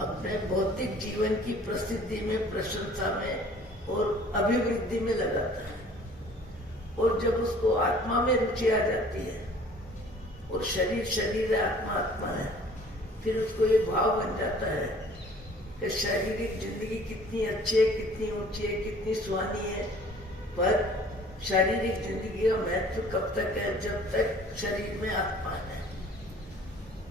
अपने भौतिक जीवन की प्रसिद्धि में, प्रशंसा में और अभिवृद्धि में लगाता है। और जब उसको आत्मा में रुचि आ जाती है और शरीर शरीर है, आत्मा आत्मा है, फिर उसको ये भाव बन जाता है कि शारीरिक जिंदगी कितनी अच्छी है, कितनी ऊंची है, कितनी सुहानी है, पर शारीरिक जिंदगी का महत्व कब तक है? जब तक शरीर में आत्मा है।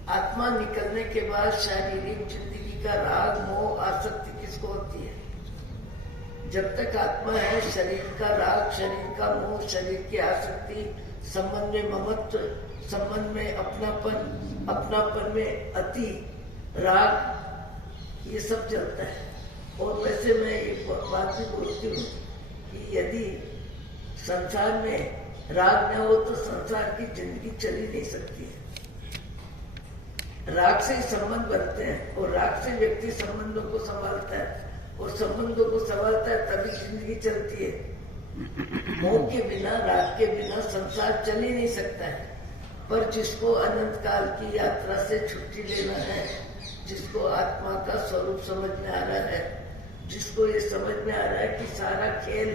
आत्मा निकलने के बाद शारीरिक जिंदगी का राग मोह आसक्ति किसको होती है? जब तक आत्मा है, शरीर का राग, शरीर का मोह, शरीर की आसक्ति, संबंध में ममत्व, संबंध में अपनापन, अपनापन में अति राग, ये सब चलता है। और वैसे मैं एक बात भी बोलती हूँ कि यदि संसार में राग न हो तो संसार की जिंदगी चल ही नहीं सकती है। राग से ही संबंध बनते हैं और राग से व्यक्ति संबंधों को संभालता है और संबंधों को संभालता है, तभी जिंदगी चलती है। मोह के बिना, राग के बिना संसार चल ही नहीं सकता है। पर जिसको अनंत काल की यात्रा से छुट्टी लेना है, जिसको आत्मा का स्वरूप समझ में आ रहा है, जिसको ये समझ में आ रहा है कि सारा खेल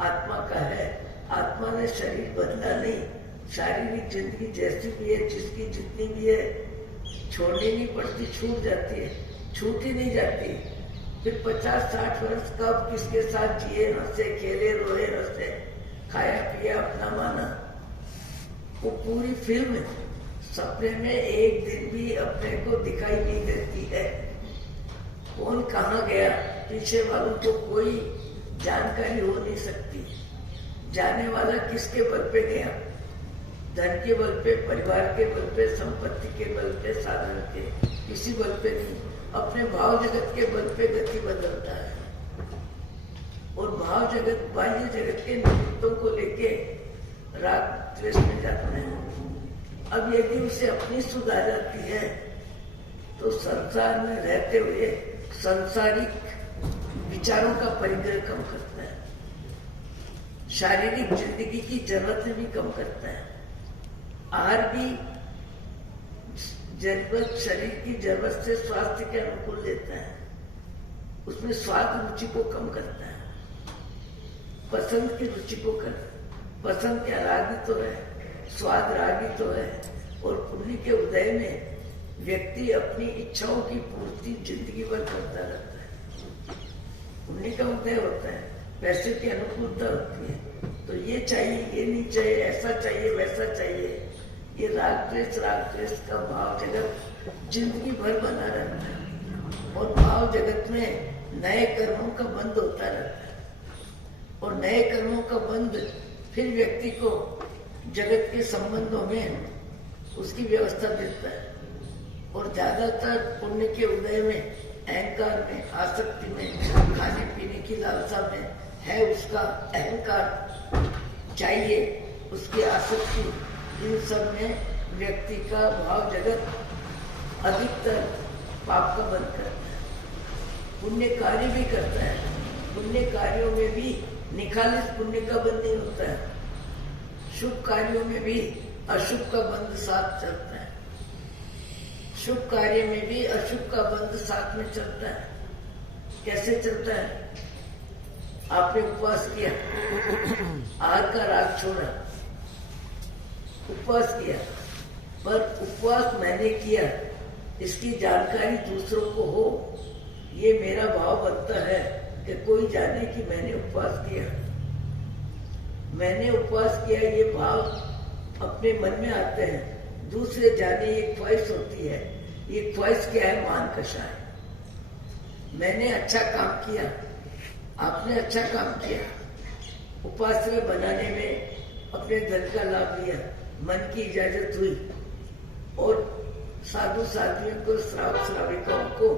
आत्मा का है, आत्मा ने शरीर बदला नहीं, शारीरिक जिंदगी जैसी भी है, जिसकी जितनी भी है, छोड़नी नहीं पड़ती, छूट जाती है, छूट ही नहीं जाती। फिर 50-60 वर्ष कब किसके साथ जिए, हंसे, खेले, रोए, हंसे, खाया पिया, अपना माना, वो पूरी फिल्म सपने में एक दिन भी अपने को दिखाई नहीं देती है। कौन कहाँ गया, पीछे वालों को कोई जानकारी हो नहीं सकती। जाने वाला किसके बल पे गया? धन के बल पे, परिवार के बल पे, संपत्ति के बल पे, साधन के, किसी बल पे नहीं, अपने भाव जगत के बल पे गति बदलता है। और भाव जगत, बाह्य जगत के निमित्तों को लेके राग द्वेष में जाता है। अब यदि उसे अपनी सुध आ जाती है तो संसार में रहते हुए सांसारिक विचारों का परिग्रह कम करता है, शारीरिक जिंदगी की जरूरत भी कम करता है, आहार भी जरूरत, शरीर की जरूरत से स्वास्थ्य के अनुकूल लेता है, उसमें स्वाद रुचि को कम करता है, पसंद की रुचि को कर, पसंद क्या रागी तो है, स्वाद रागी तो है। और पुण्य के उदय में व्यक्ति अपनी इच्छाओं की पूर्ति जिंदगी भर करता रहता है। पुण्य का उदय होता है, पैसे की अनुकूलता होती है, तो ये चाहिए, ये नहीं चाहिए, ऐसा चाहिए, वैसा चाहिए, ये राग द्वेष का भाव जगत जिंदगी भर बना रहता है। और भाव जगत में नए कर्मों का बंध होता रहता है और नए कर्मों का बंध फिर व्यक्ति को जगत के संबंधों में उसकी व्यवस्था देता है। और ज्यादातर पुण्य के उदय में, अहंकार में, आसक्ति में, खाने पीने की लालसा में है उसका अहंकार चाहिए, उसकी आसक्ति, इन सब में व्यक्ति का भाव जगत अधिकतर पाप का बंध करता है। पुण्य कार्य भी करता है, पुण्य कार्यों में भी निखालिस पुण्य का बंध नहीं होता है, शुभ कार्यों में भी अशुभ का बंध साथ चलता है, शुभ कार्य में भी अशुभ का बंध साथ में चलता है। कैसे चलता है? आपने उपवास किया, आहार का राग छोड़ा, उपवास किया, पर उपवास मैंने किया इसकी जानकारी दूसरों को हो, ये मेरा भाव बनता है कि कोई जाने कि मैंने उपवास किया। मैंने उपवास किया, ये भाव अपने मन में आते हैं, दूसरे जाने ये ख्वाहिश होती है। ये ख्वाहिश क्या है? मान कषाय। मैंने अच्छा काम किया, आपने अच्छा काम किया, उपाश्रय बनाने में अपने धन का लाभ लिया, मन की इजाजत हुई और साधु साध्वियों को, श्रावक श्राविकाओं को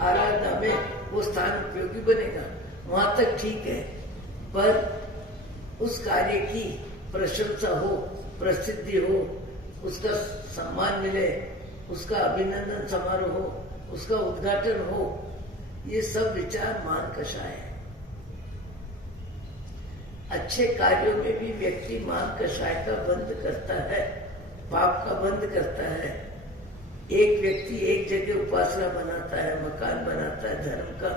आराधना में वो स्थान उपयोगी बनेगा, वहां तक ठीक है। पर उस कार्य की प्रशंसा हो, प्रसिद्धि हो, उसका सम्मान मिले, उसका अभिनंदन समारोह हो, उसका उद्घाटन हो, ये सब विचार मान कषाय है। अच्छे कार्यों में भी व्यक्ति मान कषाय का बंध करता है, पाप का बंध करता है। एक व्यक्ति एक जगह उपासना बनाता है, मकान बनाता है धर्म का,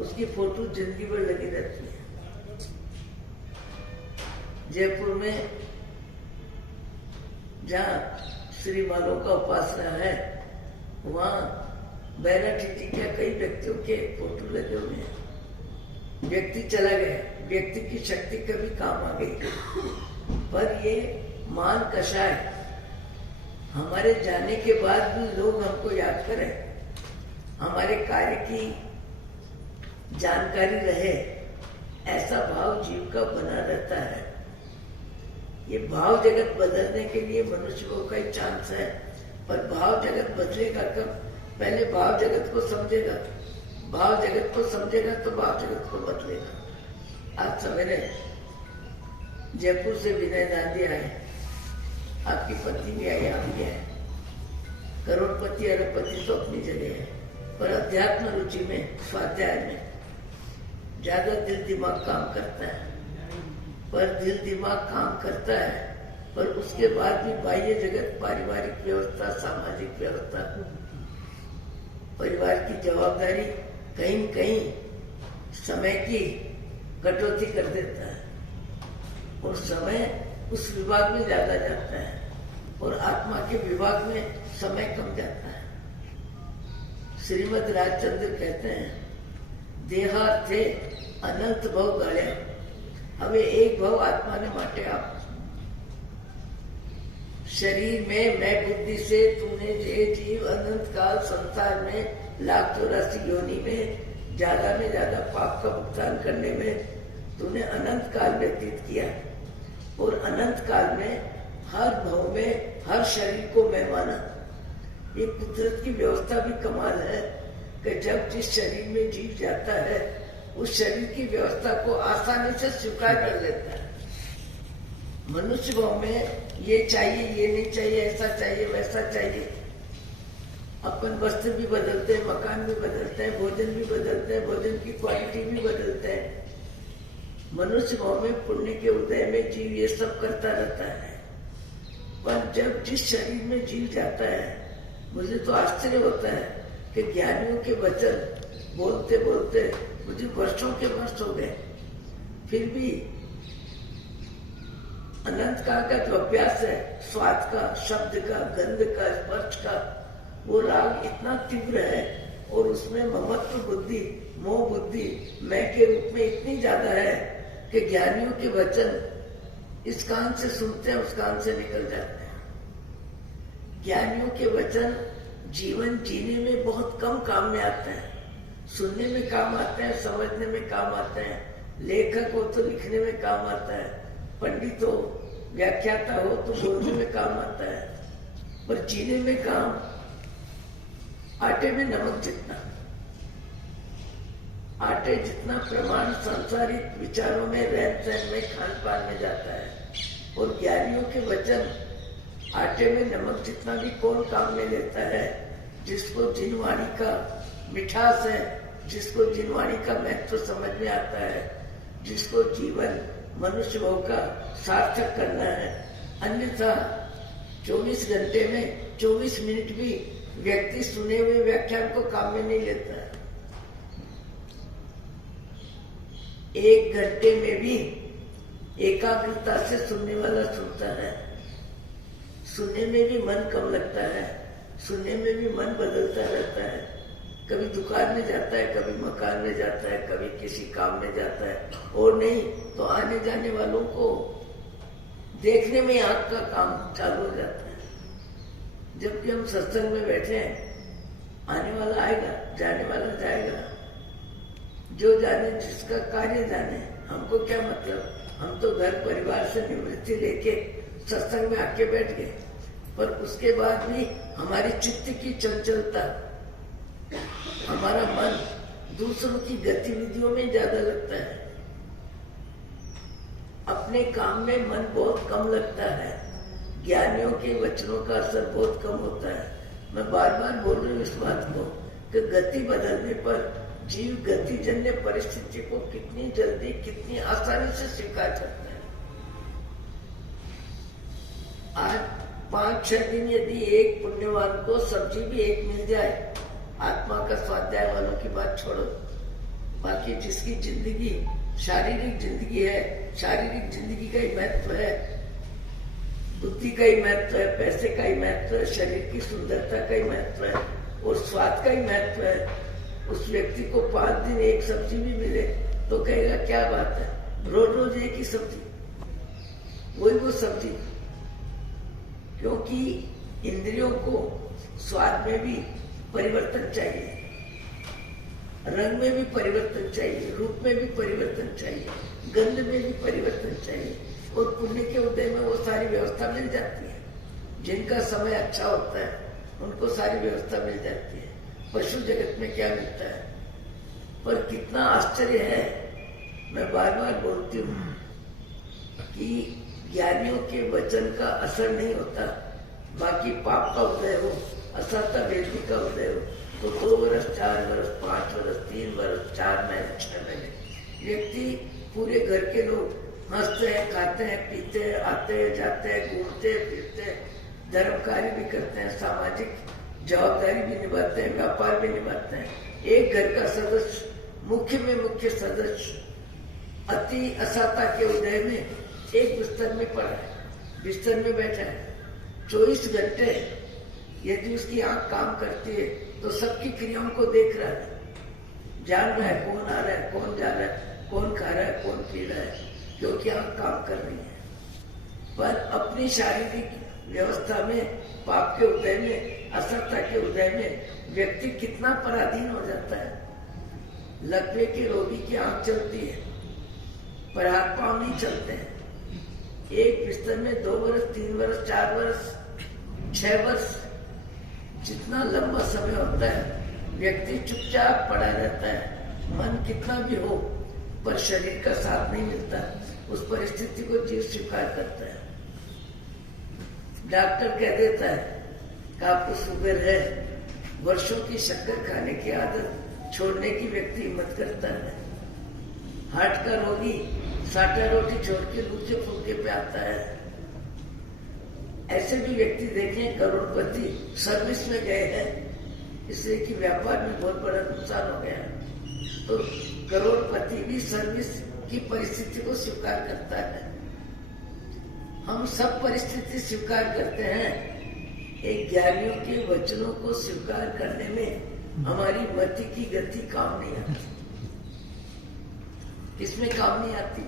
उसकी फोटो जिंदगी भर लगी रहती है। जयपुर में जहाँ श्री मालों का उपासना है, वहाँ बैराठी जी के कई व्यक्तियों के फोटो लगे हुए हैं। व्यक्ति चला गया, व्यक्ति की शक्ति कभी काम आ गई, पर ये मान कषाय हमारे जाने के बाद भी लोग हमको याद करें, हमारे कार्य की जानकारी रहे, ऐसा भाव जीव का बना रहता है। ये भाव जगत बदलने के लिए मनुष्य को कई चांस है, पर भाव जगत बदलेगा कब? पहले भाव जगत को समझेगा, भाव जगत को समझेगा तो भाव जगत को बदलेगा। आज सवेरे जयपुर से विनय गांधी आए, आपकी पत्नी भी आई, आप भी आए। करोड़पति अरबपति तो अपनी जगह है, पर अध्यात्म रुचि में, स्वाध्याय में ज्यादा दिल दिमाग काम करता है। पर दिल दिमाग काम करता है, पर उसके बाद भी बाह्य जगत, पारिवारिक व्यवस्था, सामाजिक व्यवस्था, परिवार की जवाबदारी कहीं कहीं समय की कटौती कर देता है, और समय उस विभाग में ज्यादा जाता है और आत्मा के विभाग में समय कम जाता है। श्रीमद राजचंद्र कहते हैं, देहार्थे अनंत भव गाड़े, हमें एक भव आत्मा ने माटे आप। शरीर में मैं बुद्धि से तूने जे जीव अनंत काल संसार में 1,84 योनि में ज्यादा पाप का भुगतान करने में तूने अनंत काल व्यतीत किया, और अनंत काल में हर भव में हर शरीर को मैं माना। ये कुदरत की व्यवस्था भी कमाल है कि जब जिस शरीर में जीव जाता है, उस शरीर की व्यवस्था को आसानी से स्वीकार कर लेता है। मनुष्य भाव में ये चाहिए, ये नहीं चाहिए, ऐसा चाहिए, वैसा चाहिए। अपन वस्त्र भी बदलते हैं, मकान भी बदलते हैं, भोजन भी बदलते हैं, भोजन की क्वालिटी भी बदलते हैं। मनुष्य भाव में पुण्य के उदय में जीव ये सब करता रहता है, पर जब जिस शरीर में जीव जाता है, मुझे तो आश्चर्य होता है कि ज्ञानियों के वचन बोलते बोलते मुझे वर्षों के वर्ष हो गए, फिर भी अनंत काल का जो अभ्यास है, स्वाद का, शब्द का, गंध का, स्पर्श का, वो राग इतना तीव्र है, और उसमें ममत्व बुद्धि, मोह बुद्धि, मैं के रूप में इतनी ज्यादा है कि ज्ञानियों के वचन इस कान से सुनते हैं, उस कान से निकल जाते हैं। ज्ञानियों के वचन जीवन जीने में बहुत कम काम में आते हैं, सुनने में काम आते हैं, समझने में काम आते हैं, लेखक हो तो लिखने में काम आता है, पंडित हो, व्याख्याता हो तो बोलने में काम आता है, पर जीने में काम आटे में नमक जितना। आटे जितना प्रमाण सांसारिक विचारों में, रहन सहन में, खान पान में जाता है, और ज्ञानियों के वचन आटे में नमक जितना भी कौन काम में लेता है। जिसको जिनवाणी का मिठास है, जिसको जिनवाणी का महत्व समझ में आता है, जिसको जीवन मनुष्य भाव का सार्थक करना है। अन्यथा 24 घंटे में 24 मिनट भी व्यक्ति सुने हुए व्याख्यान को काम में नहीं लेता है। 1 घंटे में भी एकाग्रता से सुनने वाला सुनता है। सुनने में भी मन कम लगता है, सुनने में भी मन बदलता रहता है। कभी दुकान में जाता है, कभी मकान में जाता है, कभी किसी काम में जाता है, और नहीं तो आने जाने वालों को देखने में आंख का काम चालू हो जाता है। जबकि हम सत्संग में बैठे हैं, आने वाला आएगा, जाने वाला जाएगा, जो जाने जिसका कार्य जाने, हमको क्या मतलब। हम तो घर परिवार से निवृत्ति लेके सत्संग में आके बैठ गए, पर उसके बाद भी हमारी चित्त की चंचलता, हमारा मन दूसरों की गतिविधियों में ज्यादा लगता है, अपने काम में मन बहुत कम लगता है। ज्ञानियों के वचनों का असर बहुत कम होता है। मैं बार बार बोल रही हूँ इस बात को कि गति बदलने पर जीव गतिजन्य परिस्थिति को कितनी जल्दी, कितनी आसानी से स्वीकार करता है। आज 5-6 दिन यदि एक पुण्यवान को सब्जी भी एक मिल जाए, आत्मा का स्वाध्याय वालों की बात छोड़ो, बाकी जिसकी जिंदगी शारीरिक जिंदगी है, शारीरिक जिंदगी का ही महत्व है, बुद्धि का ही महत्व है, पैसे का ही महत्व है, शरीर की सुंदरता का ही महत्व है और स्वाद का ही महत्व है। उस व्यक्ति को 5 दिन एक सब्जी भी मिले तो कहेगा क्या बात है, रोज रोज एक ही सब्जी, वही वो सब्जी। क्योंकि इंद्रियों को स्वाद में भी परिवर्तन चाहिए, रंग में भी परिवर्तन चाहिए, रूप में भी परिवर्तन चाहिए, गंध में भी परिवर्तन चाहिए और पुण्य के उदय में वो सारी व्यवस्था मिल जाती है। जिनका समय अच्छा होता है उनको सारी व्यवस्था मिल जाती है। पशु जगत में क्या मिलता है, पर कितना आश्चर्य है, मैं बार बार बोलती हूँ कि ज्ञानियों के वचन का असर नहीं होता, बाकी पाप का उदय हो, असत्ता वेदी का उदय हो तो 2 वर्ष, 4 वर्ष, 5 वर्ष, 3 वर्ष, 4 महीने, 6 महीने व्यक्ति, पूरे घर के लोग हंसते हैं, खाते हैं, पीते हैं, आते हैं, जाते हैं, घूमते फिरते हैं, धर्म कार्य भी करते हैं, सामाजिक जवाबदारी भी निभाते हैं, व्यापार भी निभाते हैं। एक घर का सदस्य, मुख्य में मुख्य सदस्य अति असत्ता के उदय में एक बिस्तर में पड़ा है, बिस्तर में बैठा है, 24 घंटे यदि उसकी आंख काम करती है तो सबकी क्रियाओं को देख रहा है, जान रहा है कौन आ रहा है, कौन जा रहा है, कौन खा रहा है, कौन पी रहा है, क्योंकि आंख काम कर रही है। पर अपनी शारीरिक व्यवस्था में, पाप के उदय में, असत्ता के उदय में व्यक्ति कितना पराधीन हो जाता है। लकवे के रोगी की आंख चलती है पर हाथ पांव नहीं चलते हैं। एक बिस्तर में 2 वर्ष, 3 वर्ष, 4 वर्ष, 6 वर्ष, जितना लंबा समय होता है व्यक्ति चुपचाप पड़ा रहता है। मन कितना भी हो पर शरीर का साथ नहीं मिलता, उस परिस्थिति को जीव स्वीकार करता है। डॉक्टर कह देता है कि आपको शुगर है, वर्षों की शक्कर खाने की आदत छोड़ने की व्यक्ति हिम्मत करता है। हार्ट का रोगी साटा रोटी छोड़ के लूचे फुल्के पे आता है। ऐसे भी व्यक्ति देखे, करोड़पति सर्विस में गए हैं इसलिए कि व्यापार में बहुत बड़ा नुकसान हो गया, तो करोड़पति भी सर्विस की परिस्थिति को स्वीकार करता है। हम सब परिस्थिति स्वीकार करते हैं, एक ज्ञानियों के वचनों को स्वीकार करने में हमारी मति की गति काम नहीं आती। किसमें काम नहीं आती?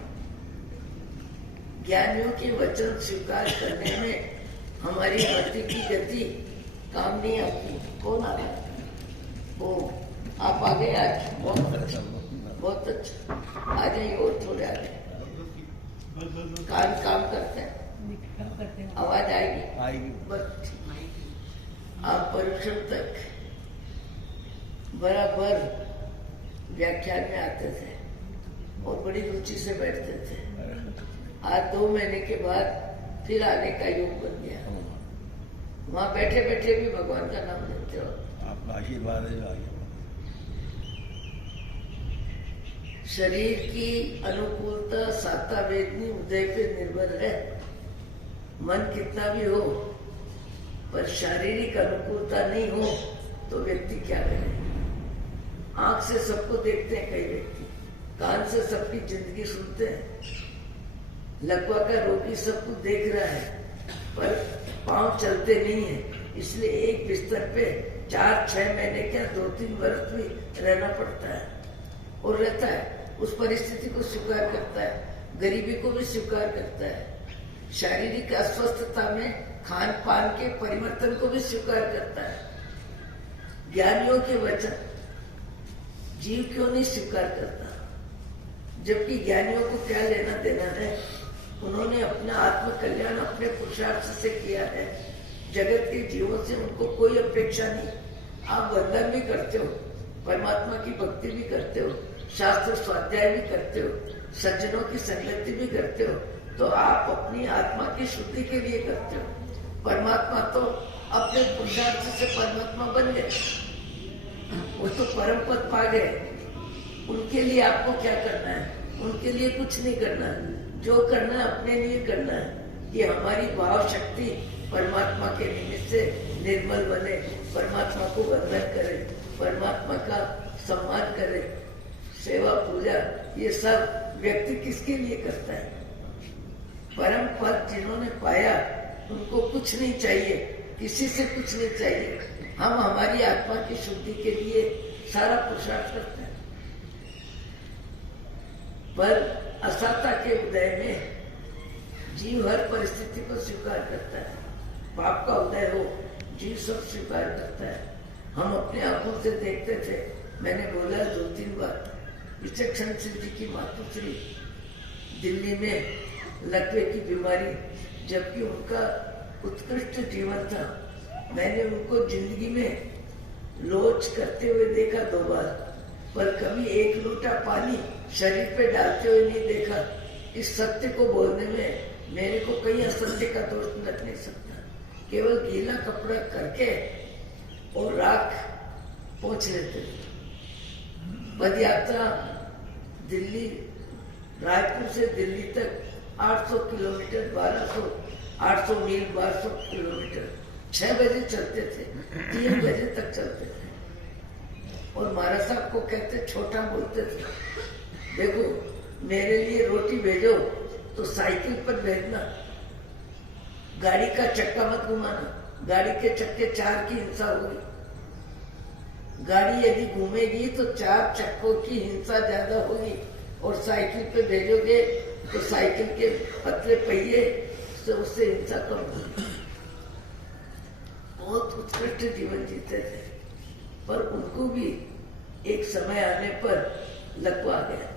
ज्ञानियों के वचन स्वीकार करने में हमारी मति की गति काम नहीं आती। कौन आ रहा है? वो आप आ गए आज, बहुत अच्छा, बहुत अच्छा। आ जाइए और थोड़े आ जाइए, काम करते हैं, आवाज आएगी बस। आप परीक्षण तक बराबर व्याख्यान में आते थे और बड़ी रुचि से बैठते थे। आज 2 महीने के बाद फिर आने का योग बन गया। वहाँ बैठे बैठे भी भगवान का नाम लेते हो। आपका आशीर्वाद है। शरीर की अनुकूलता साता वेदनी उदय पे निर्भर है। मन कितना भी हो पर शारीरिक अनुकूलता नहीं हो तो व्यक्ति क्या करे। आंख से सबको देखते हैं कई व्यक्ति, कान से सबकी जिंदगी सुनते हैं, लकवा का रोगी सब कुछ देख रहा है पर पांव चलते नहीं है, इसलिए एक बिस्तर पे 4-6 महीने क्या 2-3 वर्ष भी रहना पड़ता है और रहता है। उस परिस्थिति को स्वीकार करता है, गरीबी को भी स्वीकार करता है, शारीरिक अस्वस्थता में खान पान के परिवर्तन को भी स्वीकार करता है। ज्ञानियों के वचन जीव क्यों नहीं स्वीकार करता? जबकि ज्ञानियों को क्या लेना देना है? उन्होंने अपना आत्म कल्याण अपने पुरुषार्थ से किया है। जगत के जीवों से उनको कोई अपेक्षा नहीं। आप बंधन भी करते हो, परमात्मा की भक्ति भी करते हो, शास्त्र स्वाध्याय भी करते हो, सज्जनों की संगति भी करते हो, तो आप अपनी आत्मा की शुद्धि के लिए करते हो। परमात्मा तो अपने पुरुषार्थ से परमात्मा बन गए, वो तो परम पद पा गए। उनके लिए आपको क्या करना है? उनके लिए कुछ नहीं करना है। जो करना है अपने लिए करना है कि हमारी भाव शक्ति परमात्मा के निमित्त से निर्मल बने, परमात्मा को वंदन करे, परमात्मा का सम्मान करे, सेवा पूजा, ये सब व्यक्ति किसके लिए करता है? परम पद जिन्होंने पाया उनको कुछ नहीं चाहिए, किसी से कुछ नहीं चाहिए। हम हमारी आत्मा की शुद्धि के लिए सारा पुरुषार्थ करते हैं, पर असाता के उदय में जीव हर परिस्थिति को स्वीकार करता है। पाप का उदय हो, जीव सब स्वीकार करता है। हम अपने आंखों से देखते थे, मैंने बोला 2-3 बार, विचक्षण सिंह जी की मातुश्री दिल्ली में लकवे की बीमारी, जबकि उनका उत्कृष्ट जीवन था। मैंने उनको जिंदगी में लोच करते हुए देखा 2 बार, पर कभी 1 लोटा पानी शरीर पे डालते हुए नहीं देखा। इस सत्य को बोलने में मेरे को कहीं असत्य का दोष लग नहीं सकता। केवल गीला कपड़ा करके और राख पहुंच लेते थे। पद यात्रा दिल्ली, रायपुर से दिल्ली तक 800 किलोमीटर, 800 मील, 1200 किलोमीटर 6 बजे चलते थे, 3 बजे तक चलते थे। और महाराज साहब को कहते, छोटा बोलते थे, देखो मेरे लिए रोटी भेजो तो साइकिल पर भेजना, गाड़ी का चक्का मत घुमाना, गाड़ी के चक्के 4 की हिंसा होगी। गाड़ी यदि घूमेगी तो 4 चक्कों की हिंसा ज्यादा होगी, और साइकिल पे भेजोगे तो साइकिल के पतले पहिए से उससे हिंसा कम होगी। बहुत उत्कृष्ट जीवन जीते थे, पर उनको भी एक समय आने पर लकवा आ गया।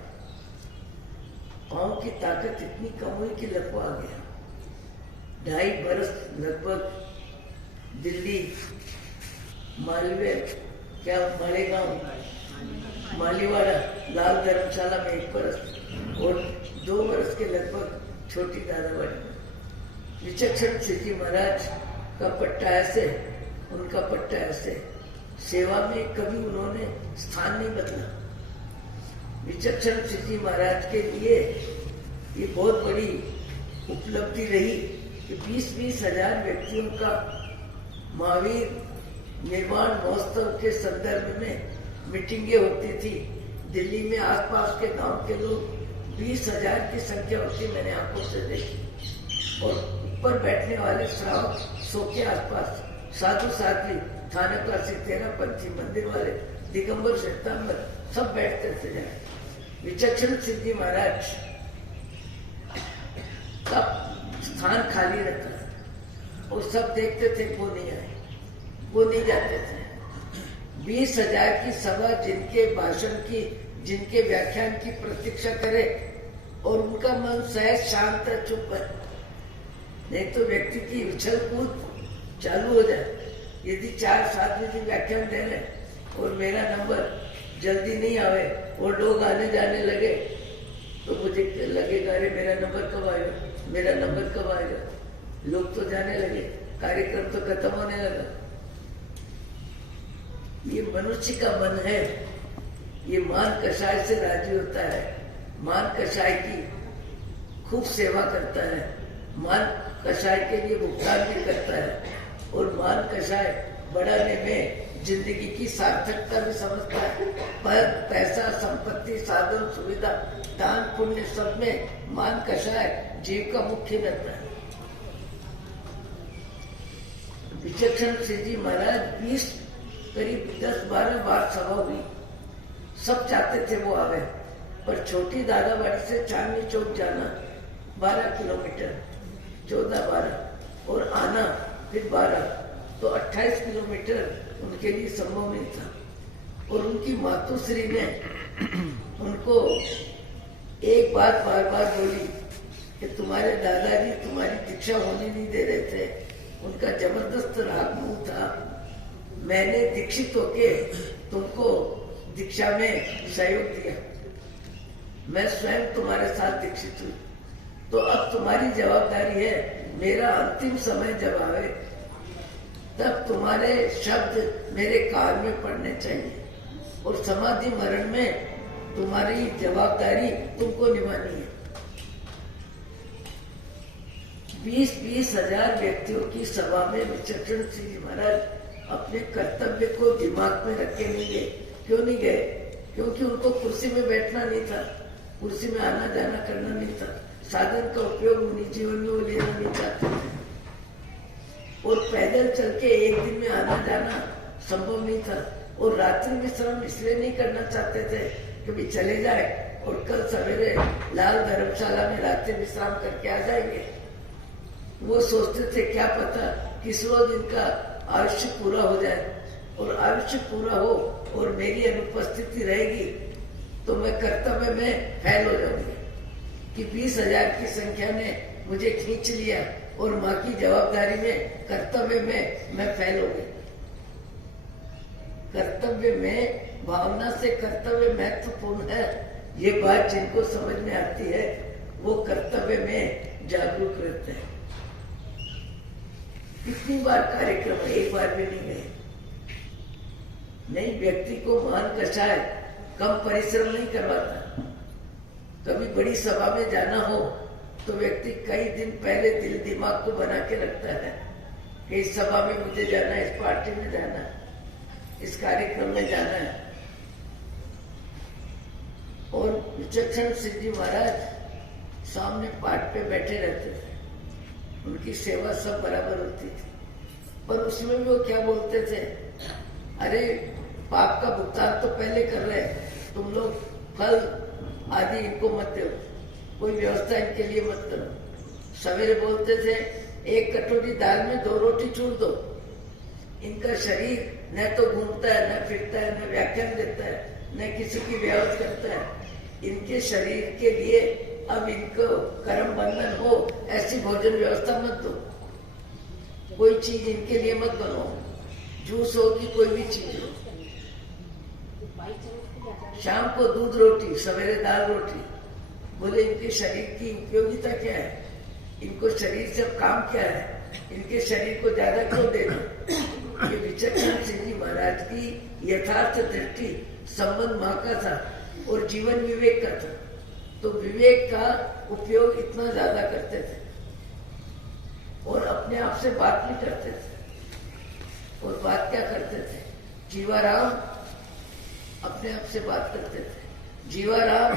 पाँव की ताकत इतनी कम हुई कि लकवा आ गया। 2.5 बरस लगभग दिल्ली, मालवे, क्या मालेगांव, मालीवाड़ा, लाल धर्मशाला में 1 बरस, और 2 बरस के लगभग छोटी दादावाड़ी में। विचक्षण सिंह जी महाराज का पट्टा ऐसे, उनका पट्टा ऐसे। सेवा में कभी उन्होंने स्थान नहीं बदला। विचक्षण सिंह जी महाराज के लिए ये बहुत बड़ी उपलब्धि रही कि 20-20 हजार व्यक्तियों का महावीर निर्माण महोत्सव के संदर्भ में मीटिंगें होती थी। दिल्ली में आसपास के गांव के लोग 20,000 की संख्या होती, मैंने आंखों से देखी। और ऊपर बैठने वाले श्रावक 100 के आसपास, साधु साध्वी, थानकासी, तेरापंथी, मंदिर वाले, दिगंबर, श्वेतांबर, सब बैठते थे जाए। विचक्षण सिंह जी महाराज का स्थान खाली रहता है, और सब देखते थे वो नहीं आए, वो नहीं जाते थे। 20,000 की सभा जिनके भाषण की, जिनके व्याख्यान की प्रतीक्षा करे, और उनका मन सहज शांत चुप है, नहीं तो व्यक्ति की उछल कूद चालू हो जाए। यदि 4-7 बजे व्याख्यान दे रहे और मेरा नंबर जल्दी नहीं आवे और लोग आने जाने लगे, तो मुझे लगेगा अरे मेरा नंबर कब आएगा, मेरा नंबर कब आएगा। लोग तो जाने लगे, कार्यक्रम तो खत्म होने लगा। ये मनुष्य का मन है, ये मान कषाय से राजी होता है, मान कषाय की खूब सेवा करता है, मान कषाय के लिए भुगतान भी करता है, और मान कषाय बढ़ाने में जिंदगी की सार्थकता भी समझता है। पर पैसा, संपत्ति, साधन, सुविधा, दान, पुण्य, सब में मान कषाय जीव का मुख्य रहता है। विचक्षण सिंह जी महाराज करीब 10-12 बार सभा हुई, सब चाहते थे वो आवे, पर छोटी दादावाड़ी से चांदनी चौक जाना 12 किलोमीटर, 14-12, और आना फिर 12, तो 28 किलोमीटर उनके लिए संभव नहीं था। और उनकी मातुश्री ने उनको एक बात बार बार बोली कि तुम्हारे दादाजी तुम्हारी दीक्षा होने नहीं दे रहे थे, उनका जबरदस्त राग मुंह था, मैंने दीक्षित होके तुमको दीक्षा में सहयोग दिया, मैं स्वयं तुम्हारे साथ दीक्षित हुई, तो अब तुम्हारी जवाबदारी है, मेरा अंतिम समय जब आवे तब तुम्हारे शब्द मेरे कान में पड़ने चाहिए, और समाधि मरण में तुम्हारी जवाबदारी तुमको निभानी है। 20-20 हजार व्यक्तियों की सभा में विचक्षण सिंह जी महाराज अपने कर्तव्य को दिमाग में रख के नहीं गए। क्यों नहीं गए? क्योंकि उनको कुर्सी में बैठना नहीं था, कुर्सी में आना जाना करना नहीं था, साधन का उपयोग उन्हीं जीवन में वो लेना नहीं चाहते थे। और पैदल चल के एक दिन में आना जाना संभव नहीं था। और रात्रि विश्राम इसलिए नहीं करना चाहते थे कि भी चले जाए और कल सवेरे लाल धर्मशाला में रात्रि विश्राम करके आ जाएंगे। वो सोचते थे क्या पता किस रोज इनका आयुष्य पूरा हो जाए, और आयुष्य पूरा हो और मेरी अनुपस्थिति रहेगी तो मैं कर्तव्य में फैल हो जाऊंगी कि 20,000 की संख्या ने मुझे खींच लिया और माँ की जवाबदारी में कर्तव्य में मैं फैल हो गई। कर्तव्य में भावना से कर्तव्य महत्वपूर्ण है, ये बात जिनको समझ में आती है वो कर्तव्य में जागरूक रहते हैं। कितनी बार कार्यक्रम है, एक बार भी नहीं गए। नहीं, व्यक्ति को महान कषाय कम परिश्रम नहीं करवाता। कभी बड़ी सभा में जाना हो तो व्यक्ति कई दिन पहले दिल दिमाग को बना के रखता है कि इस सभा में मुझे जाना है, इस पार्टी में जाना है, इस कार्यक्रम में जाना है। और विचक्षण सिंह जी महाराज सामने पाठ पे बैठे रहते थे, उनकी सेवा सब बराबर होती थी, पर उसमें भी वो क्या बोलते थे, अरे पाप का भुगतान तो पहले कर रहे हैं, तुम लोग फल आदि इनको मत दो, कोई व्यवस्था इनके लिए मत करो। सवेरे बोलते थे एक कटोरी दाल में 2 रोटी चूर दो। इनका शरीर न तो घूमता है, न फिरता है, न व्याख्यान देता है, न किसी की व्यवस्था करता है। इनके शरीर के लिए अब इनको कर्म बंधन हो ऐसी भोजन व्यवस्था मत दो। कोई चीज इनके लिए मत बनाओ, जूस हो कि कोई भी चीज हो। शाम को दूध रोटी, सवेरे दाल रोटी। बोले इनके शरीर की उपयोगिता क्या है, इनको शरीर से काम क्या है, इनके शरीर को ज्यादा क्यों देना। ये विचक्षण सिंह जी महाराज की यथार्थ दृष्टि संबंध माँ का था और जीवन विवेक का था, तो विवेक का उपयोग इतना ज्यादा करते थे और अपने आप से बात नहीं करते थे। और बात क्या करते थे, जीवाराम अपने आप से बात करते थे, जीवाराम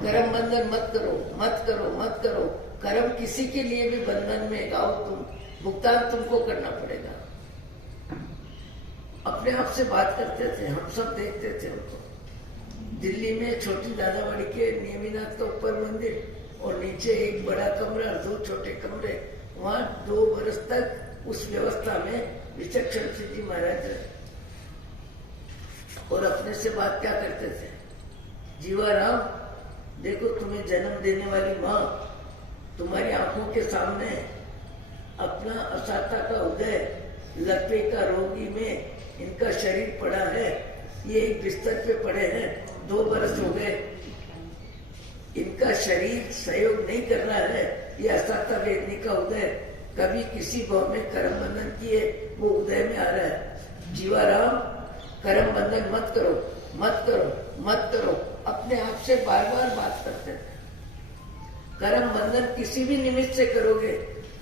कर्म बंधन मत करो, मत करो, मत करो। कर्म किसी के लिए भी बंधन में गाओ तुम, भुगतान तुमको करना पड़ेगा। अपने आप से बात करते थे, हम सब देखते थे उनको। दिल्ली में छोटी दादावाड़ी के नेमीनाथ का ऊपर मंदिर और नीचे एक बड़ा कमरा, 2 छोटे कमरे, वहां 2 बरस तक उस व्यवस्था में विचक्षण सिंह जी महाराज रहे। और अपने से बात क्या करते थे, जीवाराम देखो तुम्हें जन्म देने वाली माँ तुम्हारी आंखों के सामने अपना असाता का उदय, लकवे का रोगी में इनका शरीर पड़ा है, ये एक बिस्तर पे पड़े हैं, 2 बरस हो गए, इनका शरीर सहयोग नहीं कर रहा है। ये असाता वेदनी का उदय कभी किसी भाव में कर्म बंधन किए वो उदय में आ रहा है। जीवाराम कर्म बंधन मत करो, मत करो, मत करो। अपने आप से बार बार बात करते थे। कर्म बंधन किसी भी निमित्त से करोगे,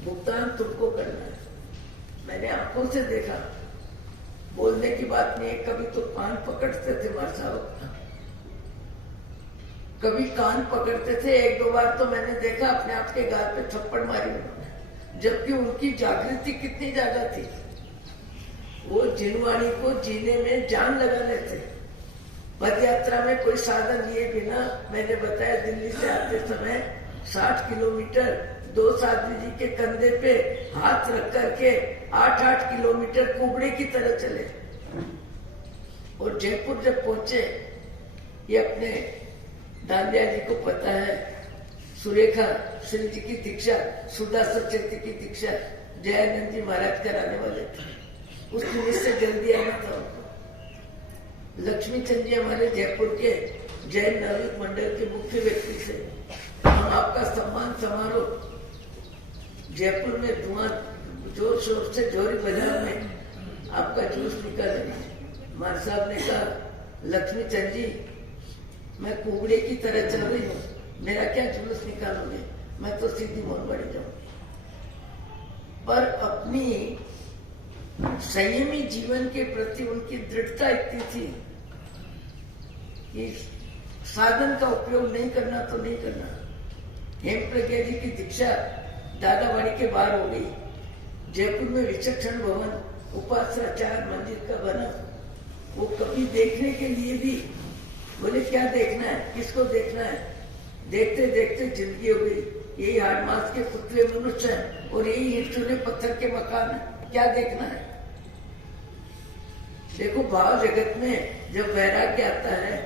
भुगतान तुमको करना है। मैंने आंखों से देखा, बोलने की बात नहीं है। कभी तो कान पकड़ते थे मार साहब, कभी कान पकड़ते थे। 1-2 बार तो मैंने देखा अपने आप के गाल पे थप्पड़ मारी उन्होंने, जबकि उनकी जागृति कितनी ज्यादा थी। वो जिनवाणी को जीने में जान लगा लेते। पद यात्रा में कोई साधन लिए बिना, मैंने बताया दिल्ली से आते समय 60 किलोमीटर 2 साधु जी के कंधे पे हाथ रख करके 8-8 किलोमीटर कुबड़े की तरह चले। और जयपुर जब पहुंचे, ये अपने दांडिया जी को पता है, सुरेखा श्री जी की दीक्षा, सुधा सचेती की दीक्षा जयानंद जी महाराज कराने वाले थे। उस निमित्त से जल्दी आना था उनको। लक्ष्मी चंद जी हमारे जयपुर के जैन नागरिक मंडल के मुख्य व्यक्ति से हम आपका सम्मान समारोह जयपुर में धुआं जोर शोर से जोरी बाजार में आपका जुलूस निकालेंगे। मार साहब ने कहा, लक्ष्मी चंद जी मैं कुबड़े की तरह चल रही हूँ, मेरा क्या जुलूस निकालोगे, मैं तो सीधी मोहनबाड़ी जाऊंगी। पर अपनी संयमी जीवन के प्रति उनकी दृढ़ता इतनी थी कि साधन का उपयोग नहीं करना तो नहीं करना। हेम प्रज्ञा जी की दीक्षा दादावाड़ी के बाहर हो गई। जयपुर में विचक्षण भवन उपासनाचार मंदिर का बना। वो कभी देखने के लिए भी बोले क्या देखना है, किसको देखना है। देखते देखते जिंदगी हो गई। यही हाड़ मास के पुतले मनुष्य हैं और यही ईंट चूने पत्थर के मकान है, क्या देखना है। देखो भाव जगत में जब वैराग्य आता है,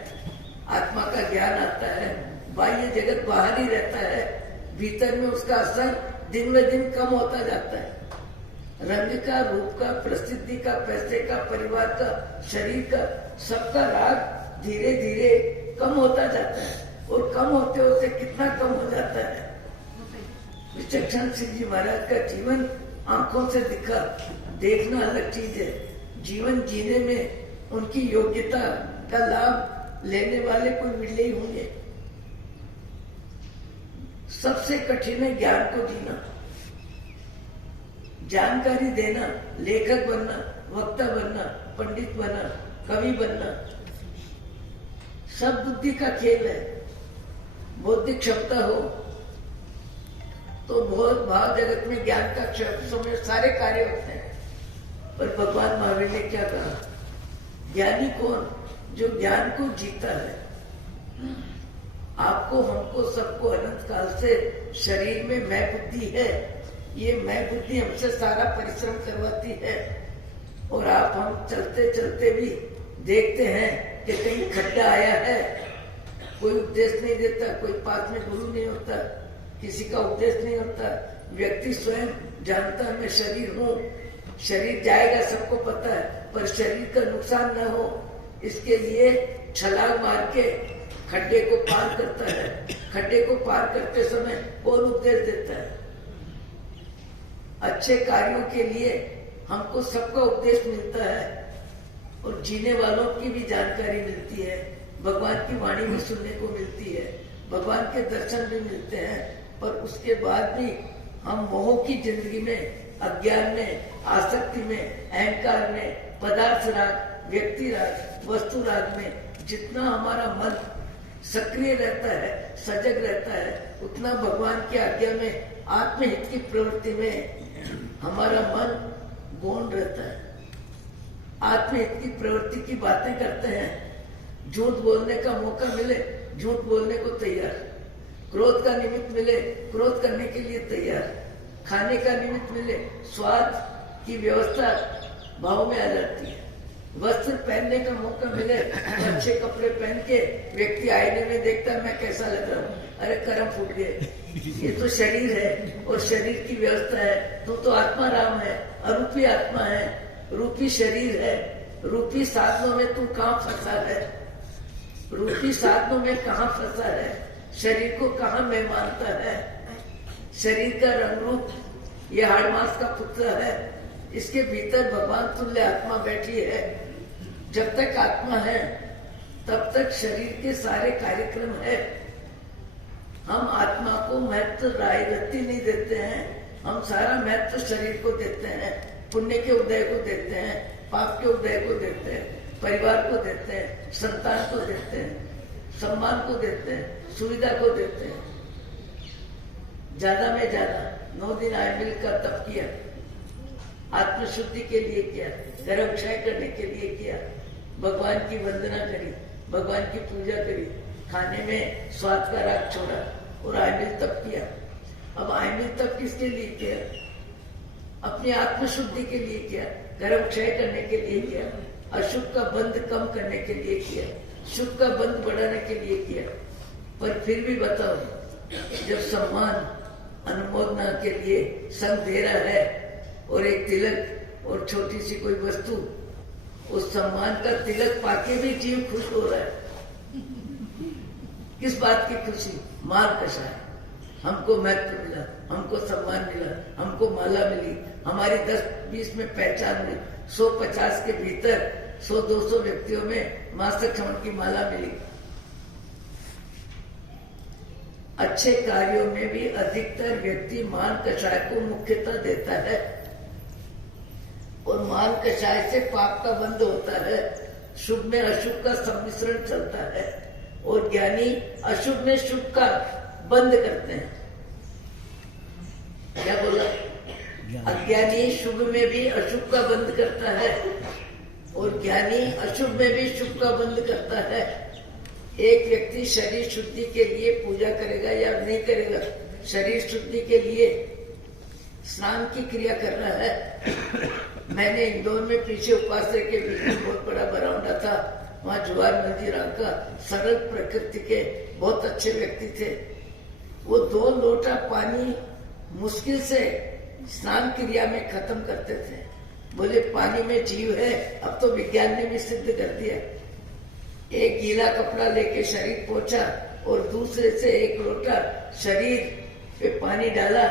आत्मा का ज्ञान आता है, बाह्य जगत बाहर ही रहता है, भीतर में उसका असर दिन ब दिन कम होता जाता है। रंग का, रूप का, प्रसिद्धि का, पैसे का, परिवार का, शरीर का, सबका राग धीरे धीरे कम होता जाता है। और कम होते होते कितना कम हो जाता है। विचक्षण सिंह जी महाराज का जीवन आंखों से दिखा। देखना अलग चीज है, जीवन जीने में उनकी योग्यता का लाभ लेने वाले कोई मिले ही होंगे। सबसे कठिन है ज्ञान को जीना, जानकारी देना, लेखक बनना, वक्ता बनना, पंडित बनना, कवि बनना, सब बुद्धि का खेल है। बौद्धिक क्षमता हो तो बहुत भाव जगत में ज्ञान का समय सारे कार्य होते हैं। पर भगवान महावीर ने क्या कहा, ज्ञानी कौन, जो ज्ञान को जीता है। आपको, हमको, सबको अनंत काल से शरीर में मैं बुद्धि है। ये मैं बुद्धि हमसे सारा परिश्रम करवाती है। और आप हम चलते चलते भी देखते हैं कि कहीं खड्डा आया है, कोई उपदेश नहीं देता, कोई पास में गुरु नहीं होता, किसी का उपदेश नहीं होता। व्यक्ति स्वयं जानता है मैं शरीर हूँ, शरीर जाएगा सबको पता है, पर शरीर का नुकसान न हो इसके लिए छलांग मार के खड्डे को पार करता है। खड्डे को पार करते समय कौन उपदेश देता है। अच्छे कार्यों के लिए हमको सबका उपदेश मिलता है और जीने वालों की भी जानकारी मिलती है। भगवान की वाणी भी सुनने को मिलती है, भगवान के दर्शन भी मिलते हैं। पर उसके बाद भी हम मोह की जिंदगी में, अज्ञान में, आसक्ति में, अहंकार में, पदार्थ राग, व्यक्ति राग, वस्तु राग में जितना हमारा मन सक्रिय रहता है, सजग रहता है, उतना भगवान की आज्ञा में, आत्महित की प्रवृत्ति में हमारा मन गौण रहता है। आत्महित की प्रवृत्ति की बातें करते हैं। झूठ बोलने का मौका मिले झूठ बोलने को तैयार, क्रोध का निमित्त मिले क्रोध करने के लिए तैयार, खाने का निमित्त मिले स्वाद की व्यवस्था भाव में आ जाती है। वस्त्र पहनने का मौका मिले, अच्छे कपड़े पहन के व्यक्ति आईने में देखता है मैं कैसा लग रहा हूँ, अरे कर्म फूट गए, ये तो शरीर है और शरीर की व्यवस्था है। तो आत्मा राम है, अरूपी आत्मा है, रूपी शरीर है, रूपी साधनों में तू कहाँ फंसा है, रूपी साधनों में कहाँ फंसा है, शरीर को कहाँ मैं मानता है। शरीर का रंग रूप ये हाड़ मास का पुत्र है, इसके भीतर भगवान तुल्य आत्मा बैठी है। जब तक आत्मा है तब तक शरीर के सारे कार्यक्रम है। हम आत्मा को महत्व रायगति नहीं देते हैं, हम सारा महत्व शरीर को देते हैं, पुण्य के उदय को देते हैं, पाप के उदय को देते हैं, परिवार को देते हैं, संतान को देते हैं, सम्मान को देते हैं, सुविधा को देते हैं। ज्यादा में ज्यादा 9 दिन आय मिलकर तप किया, आत्मशुद्धि के लिए किया, गर्भ क्षय करने के लिए किया, भगवान की वंदना करी, भगवान की पूजा करी, खाने में स्वाद का राग छोड़ा और आयमिल तप किया। अब आयमिल तप किसके लिए किया? अपनी आत्मशुद्धि के लिए किया, गर्भ क्षय करने के लिए किया, अशुभ का बंध कम करने के लिए किया, शुभ का बंध बढ़ाने के लिए किया। पर फिर भी बताओ, जब सम्मान अनुमोदना के लिए संग दे रहा है और एक तिलक और छोटी सी कोई वस्तु, उस सम्मान का तिलक पाके भी जीव खुश हो रहा है। किस बात की खुशी? माल कशा है, हमको महत्व मिला, हमको सम्मान मिला, हमको माला मिली, हमारी 10-20 में पहचान मिली, 100-50 के भीतर 100-200 व्यक्तियों में मास्टर क्षमण की माला मिली। अच्छे कार्यों में भी अधिकतर व्यक्ति मान कषाय को मुख्यता देता है और मान कषाय से पाप का बंध होता है, शुभ में अशुभ का सम्मिश्रण चलता है और ज्ञानी अशुभ में शुभ का बंद करते हैं। क्या बोला? अज्ञानी शुभ में भी अशुभ का बंद करता है और ज्ञानी अशुभ में भी शुभ का बंद करता है। एक व्यक्ति शरीर शुद्धि के लिए पूजा करेगा या नहीं करेगा, शरीर शुद्धि के लिए स्नान की क्रिया कर रहा है। मैंने इंदौर में पीछे उपासना के बीच में बहुत बड़ा बरामदा था, वहाँ जवाहर मंजीरा का सरल प्रकृति के बहुत अच्छे व्यक्ति थे। वो 2 लोटा पानी मुश्किल से स्नान क्रिया में खत्म करते थे। बोले पानी में जीव है, अब तो विज्ञान ने भी सिद्ध कर दिया। एक गीला कपड़ा लेके शरीर पोंछा और दूसरे से 1 लोटा शरीर पे पानी डाला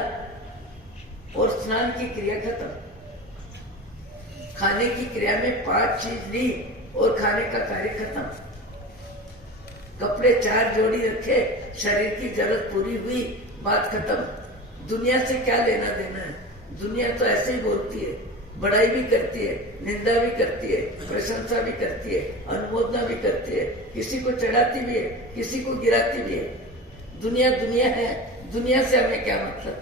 और स्नान की क्रिया खत्म। खाने की क्रिया में 5 चीज ली और खाने का कार्य खत्म। कपड़े 4 जोड़ी रखे, शरीर की जरूरत पूरी हुई, बात खत्म। दुनिया से क्या लेना देना है? दुनिया तो ऐसे ही बोलती है, बड़ाई भी करती है, निंदा भी करती है, प्रशंसा भी करती है, अनुमोदना भी करती है, किसी को चढ़ाती भी है, किसी को गिराती भी है। दुनिया दुनिया है, दुनिया से हमें क्या मतलब?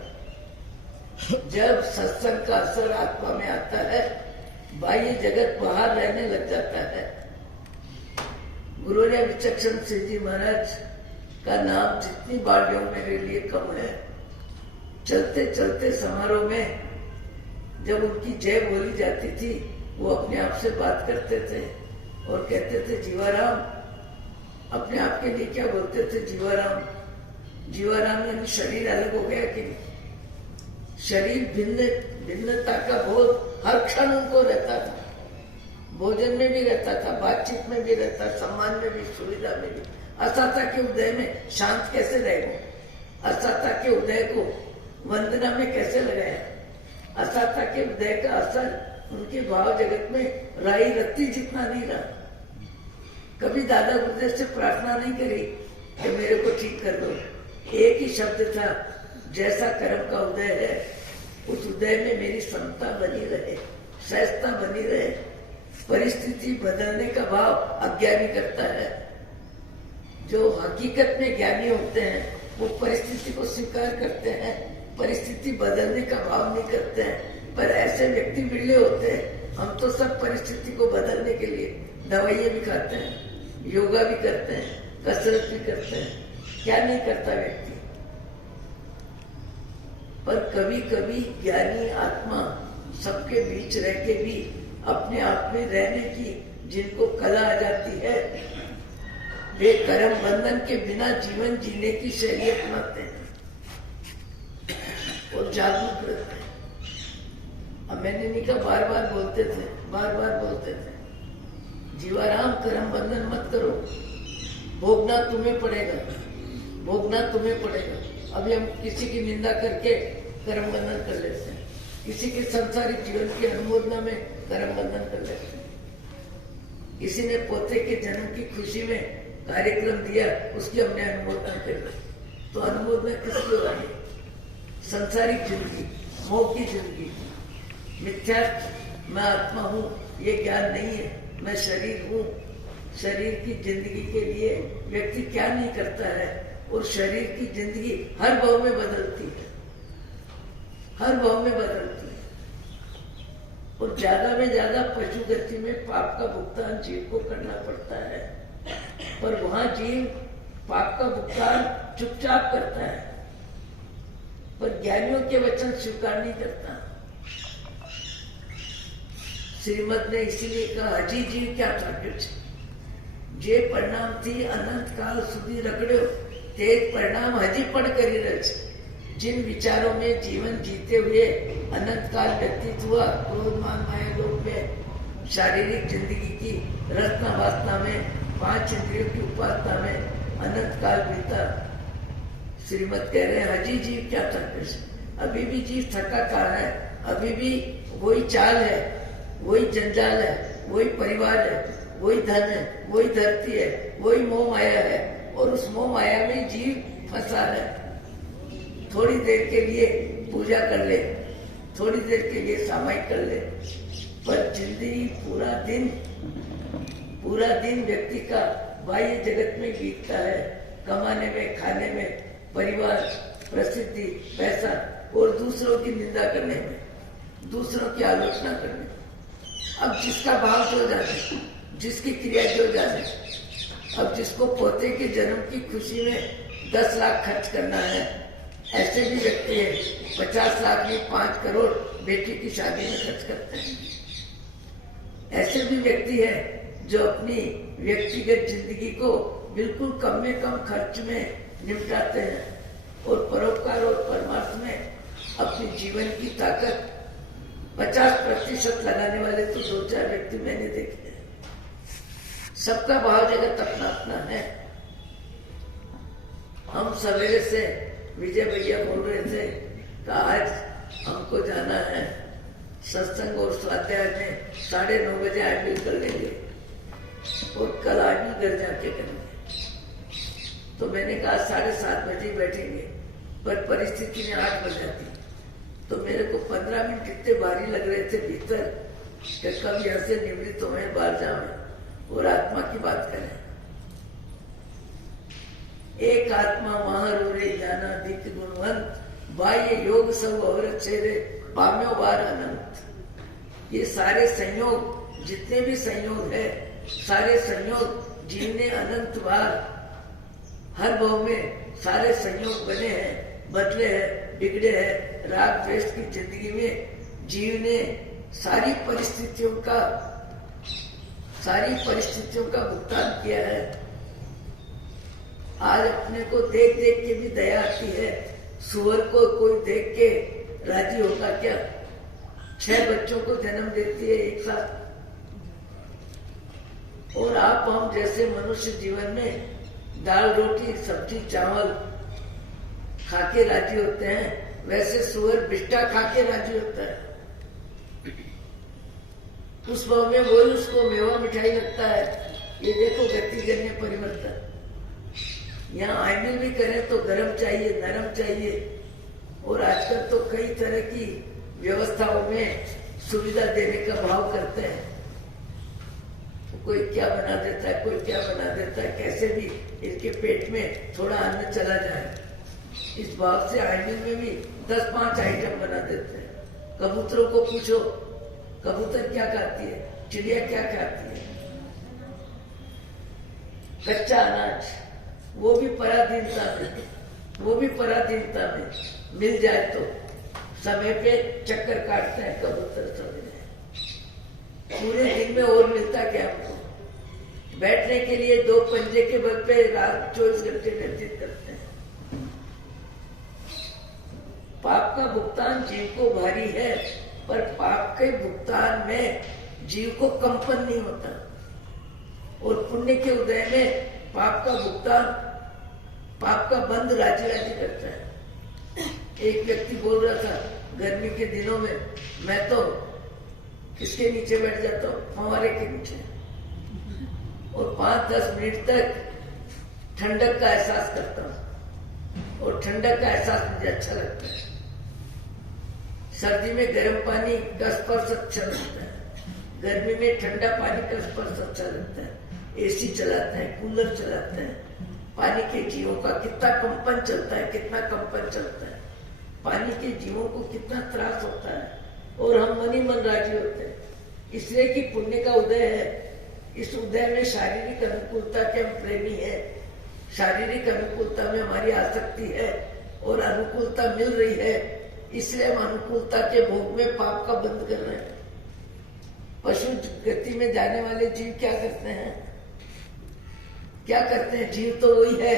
जब सत्संग का असर आत्मा में आता है, बाह्य जगत बाहर रहने लग जाता है। गुरु ने विचक्षण सिंह जी महाराज का नाम जितनी बार लो मेरे लिए कम है। चलते चलते समारोह में जब उनकी जय बोली जाती थी, वो अपने आप से बात करते थे और कहते थे जीवाराम। अपने आप के लिए क्या बोलते थे? जीवाराम। जीवाराम यानी शरीर अलग हो गया कि शरीर भिन्नता का बोध हर क्षण उनको रहता था। भोजन में भी रहता था, बातचीत में भी रहता, सम्मान में भी, सुविधा में भी। असाता के उदय में शांत कैसे रहेगा? असाता के उदय को वंदना में कैसे लगाया? असाता के उदय का असर उनके भाव जगत में राई रत्ती जितना नहीं रहा। कभी दादा गुरुदेव से प्रार्थना नहीं करी कि मेरे को ठीक कर दो। एक ही शब्द था, जैसा कर्म का उदय है उस उदय में मेरी समता बनी रहे, सहजता बनी रहे। परिस्थिति बदलने का भाव अज्ञानी करता है। जो हकीकत में ज्ञानी होते हैं वो परिस्थिति को स्वीकार करते हैं, परिस्थिति बदलने का भाव नहीं करते हैं। पर ऐसे व्यक्ति बिरले होते हैं। हम तो सब परिस्थिति को बदलने के लिए दवाइयां भी खाते हैं, योगा भी करते हैं, कसरत भी करते हैं। क्या नहीं करता व्यक्ति? पर कभी कभी ज्ञानी आत्मा सबके बीच रह के भी अपने आप में रहने की जिनको कला आ जाती है, वे कर्म बंधन के बिना जीवन जीने की शैली अपनाते हैं और जागरूक रहते हैं। अब मैंने नहीं कहा, बार बार बोलते थे जीवाराम कर्म बंधन मत करो, भोगना तुम्हें पड़ेगा, भोगना तुम्हें पड़ेगा। अभी हम किसी की निंदा करके कर्म बंधन कर लेते हैं, किसी के संसारिक जीवन की अनुमोदना में कर्म बंधन कर लेते हैं। किसी ने पोते के जन्म की खुशी में कार्यक्रम दिया, उसकी हमने अनुमोदना कर ली, तो अनुमोदना किसकी हो रही? संसारिक जिंदगी, मोह की जिंदगी, मिथ्यात्व मैं आत्मा हूँ ये ज्ञान नहीं है, मैं शरीर हूँ। शरीर की जिंदगी के लिए व्यक्ति क्या नहीं करता है, और शरीर की जिंदगी हर भाव में बदलती है, हर भाव में बदलती है। और ज्यादा में ज्यादा पशु गति में पाप का भुगतान जीव को करना पड़ता है, पर वहां जीव पाप का भुगतान चुपचाप करता है, पर ज्ञानियों के वचन स्वीकार नहीं करता। श्रीमद ने इसीलिए कहा, हजी जीव क्या था जे परिणाम थी अनंत काल सुधी रगड़ो, तेज परिणाम हजी पढ़ करी रच। जिन विचारों में जीवन जीते हुए अनंत काल व्यतीत हुआ, क्रोध मान माया लोक में, शारीरिक जिंदगी की रचना वासना में, 5 इंद्रियों की उपासना में अनंत काल बीता। श्रीमद कह रहे हैं, हजी जीव क्या था कृष्ण? अभी भी जीव थका कहा है, अभी भी वही चाल है, वही जंजाल है, वही परिवार है, वही धन है, वही धरती है, वही मोह माया है। और उस मोह माया में जीव फंसा है। थोड़ी देर के लिए पूजा कर ले, थोड़ी देर के लिए सामायिक कर ले, पर जिंदगी पूरा दिन व्यक्ति का बाह्य जगत में बीतता है, कमाने में, खाने में, परिवार, प्रसिद्धि, पैसा और दूसरों की निंदा करने में, दूसरों की आलोचना करने में। अब जिसका भाव जो जाने, जिसकी क्रिया जो जाने। अब जिसको पोते के जन्म की खुशी में 10 लाख खर्च करना है, ऐसे भी व्यक्ति है 50 लाख में 5 करोड़ बेटी की शादी में खर्च करते हैं। ऐसे भी व्यक्ति है जो अपनी व्यक्तिगत जिंदगी को बिल्कुल कम में कम खर्च में निपटाते हैं और परोपकार और परमार्थ में अपनी जीवन की ताकत 50% लगाने वाले तो 2-4 व्यक्ति मैंने देखे हैं। सबका भाव जगत अपना अपना है। हम सवेरे से विजय भैया बोल रहे थे कि आज हमको जाना है सत्संग और स्वाध्याय में 9:30 बजे आईपीएल कर लेंगे और कल आईपीएल घर जाके करेंगे। तो मैंने कहा 7:30 बजे बैठेंगे, पर परिस्थिति ने 8 बज जाती। तो मेरे को 15 मिनट इतने भारी लग रहे थे भीतर कि कब यहाँ से निवृत्त हो बाहर जावे और आत्मा की बात करें। एक आत्मा महारूरे जाना दिक गुणवंत, बाह्य योग सब और छेरे पाम्यो बार अनंत। ये सारे संयोग, जितने भी संयोग है, सारे संयोग जीव ने अनंत बार हर भाव में सारे संयोग बने हैं, बदले हैं, बिगड़े हैं। राग द्वेष की जिंदगी में जीव ने सारी परिस्थितियों का भुगतान किया है। आज अपने को देख देख के भी दया आती है। सुअर को कोई देख के राजी होगा क्या? 6 बच्चों को जन्म देती है एक साथ। और आप हम जैसे मनुष्य जीवन में दाल रोटी सब्जी चावल खाके राजी होते हैं, वैसे सुअर बिष्टा खाके राजी होता है। उस भाव में वही उसको मेवा मिठाई लगता है। ये देखो गतिजन्य परिवर्तन। यहाँ आईपीएल भी करें तो गरम चाहिए, नरम चाहिए, और आजकल तो कई तरह की व्यवस्थाओं में सुविधा देने का भाव करते हैं। तो कोई क्या बना देता है, कोई क्या बना देता है, कैसे भी इनके पेट में थोड़ा अन्न चला जाए, इस भाव से आईपीएल में भी 10-5 आइटम बना देते हैं। कबूतरों को पूछो कबूतर क्या खाती है, चिड़िया क्या खाती है। कच्चा अनाज वो भी पराधीनता में मिल जाए तो समय पे चक्कर काटते हैं कबूतर। समय पूरे दिन में और मिलता क्या हमको? बैठने के लिए 2 पंजे के बल पे रात 24 घंटे व्यतीत करते हैं। पाप का भुगतान जीव को भारी है, पर पाप के भुगतान में जीव को कंपन नहीं होता, और पुण्य के उदय में पाप का भुगतान, पाप का बंद राजी राजी करता है। एक व्यक्ति बोल रहा था गर्मी के दिनों में मैं तो किसके नीचे बैठ जाता हूँ, फंवारे के नीचे, और 5-10 मिनट तक ठंडक का एहसास करता हूँ, और ठंडक का एहसास मुझे अच्छा लगता है। सर्दी में गर्म पानी का स्पर्श अच्छा लगता है, गर्मी में ठंडा पानी का स्पर्श अच्छा लगता है। एसी चलाते हैं, कूलर चलाते हैं, पानी के जीवों का कितना कंपन चलता है, कितना कंपन चलता है, पानी के जीवों को कितना त्रास होता है, और हम मन ही मन राजी होते हैं। इसलिए कि पुण्य का उदय है। इस उदय में शारीरिक अनुकूलता के हम प्रेमी है, शारीरिक अनुकूलता में हमारी आसक्ति है, और अनुकूलता मिल रही है, इसलिए हम अनुकूलता के भोग में पाप का बंद कर रहे हैं। पशु गति में जाने वाले जीव क्या करते हैं? जीव तो वही है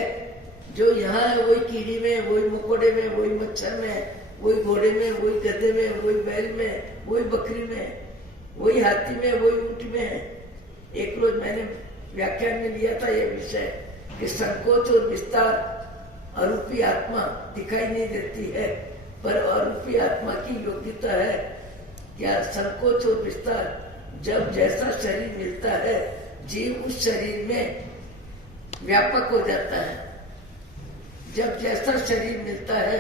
जो यहाँ है, वही कीड़ी में, वही मकोड़े में, वही मच्छर में, वही घोड़े में, वही गधे में, वही बैल में, वही बकरी में, वही हाथी में, वही ऊंट में। एक रोज मैंने व्याख्यान में लिया था यह विषय कि संकोच और विस्तार अरूपी आत्मा दिखाई नहीं देती है, पर अरूपी आत्मा की योग्यता है क्या? संकोच और विस्तार जब जैसा शरीर मिलता है, जीव उस शरीर में व्यापक हो जाता है। जब जैसा शरीर मिलता है,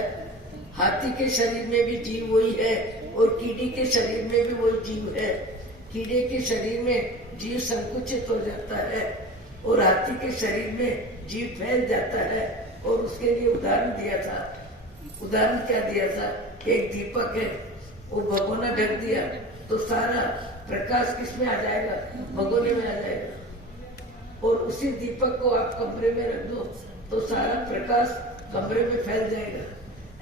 हाथी के शरीर में भी जीव वही है और कीड़ी के शरीर में भी वही जीव है। कीड़े के शरीर में जीव संकुचित हो जाता है और हाथी के शरीर में जीव फैल जाता है। और उसके लिए उदाहरण दिया था। उदाहरण क्या दिया था? एक दीपक है, वो भगोना ढक दिया तो सारा प्रकाश किसमें आ जाएगा? भगोने में आ जाएगा। और उसी दीपक को आप कमरे में रख दो तो सारा प्रकाश कमरे में फैल जाएगा।